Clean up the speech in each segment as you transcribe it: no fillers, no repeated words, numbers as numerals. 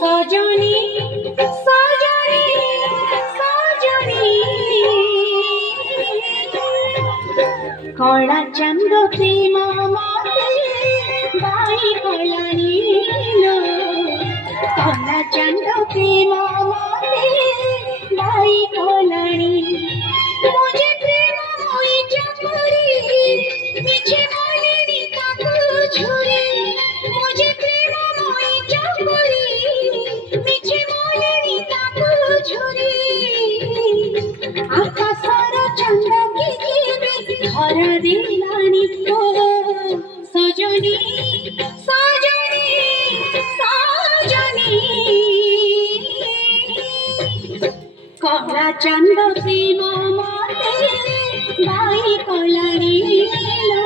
sajani sajani sajani kala chand prema mate bai kalani lo kala chand prema mate bai kalani mujhe prema moi chakuri miche malini taku jhure mujhe prema moi chakuri miche malini taku jhure आकाशर चंद्र पृथिवी घर दिलानी तो सजनी सजनी सजनी कला चंद प्रेम मते by Kalani लो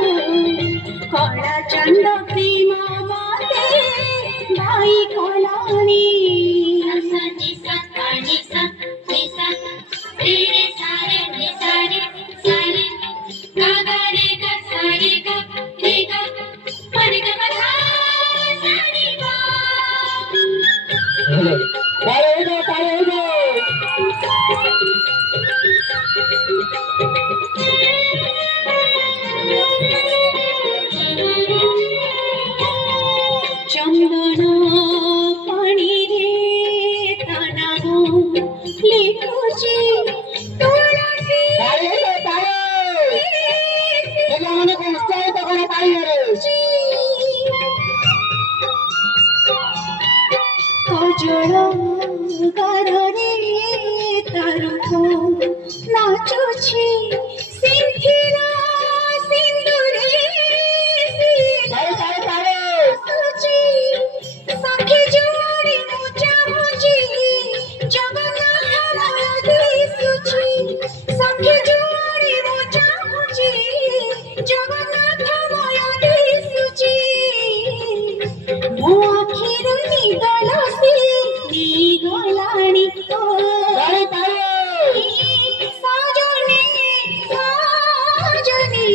कला चंद प्रेम मते बाई कलानी चंदन पानी रे तानागो लिखुची तुलसी कजल गारे तारुको नाचुची सिंथिरा सिंदूरे सखी जोड़ी मुचा मुझी जगन्नाथ दिसुची सखी जोड़ी मुचा मुझी जगन्नाथ दिसुची मो आखिर निगलसी निगलाणी तो सजनी सजनी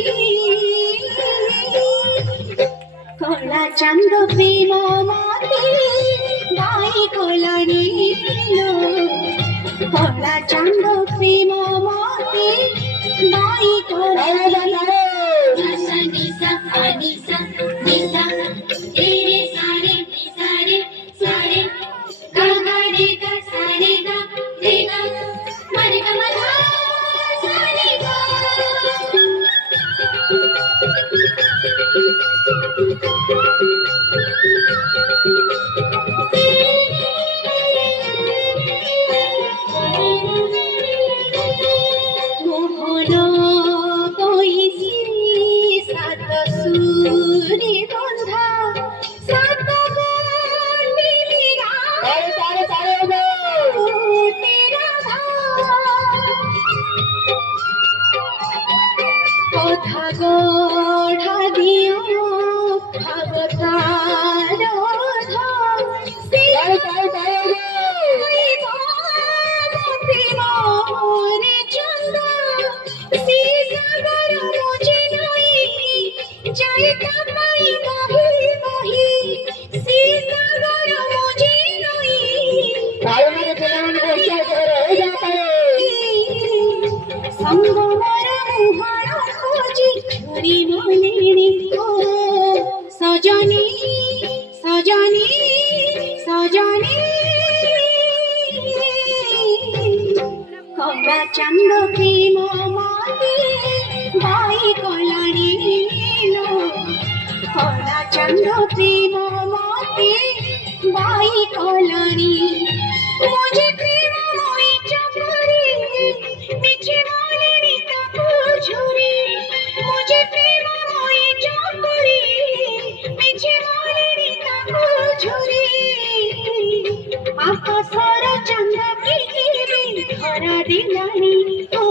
कला चंद प्रेम मते बाई कलानी लो कला चंद प्रेम मते बाई कलानी কথা গঢ়া দিও ভাগতাৰ প্ৰেমৰে চন্দ সাগৰ মুজি নৈ যাই তাপাই বহি বহি সাগৰ মুজি নৈ संगमर मुहार खोजी झुरी बोलेनी तो सजनी सजनी सजनी कला चंद प्रेम मते बाई कलानी लो कला चंद प्रेम मते बाई कलानी मुझे प्रेम मोई चकरी मिछे मालेनी ताको झुरी मुझे प्रेम मोई चकरी मिछे मालेनी ताको झुरी आकाशर चंद्र पृथिवी धरा दिलानी तो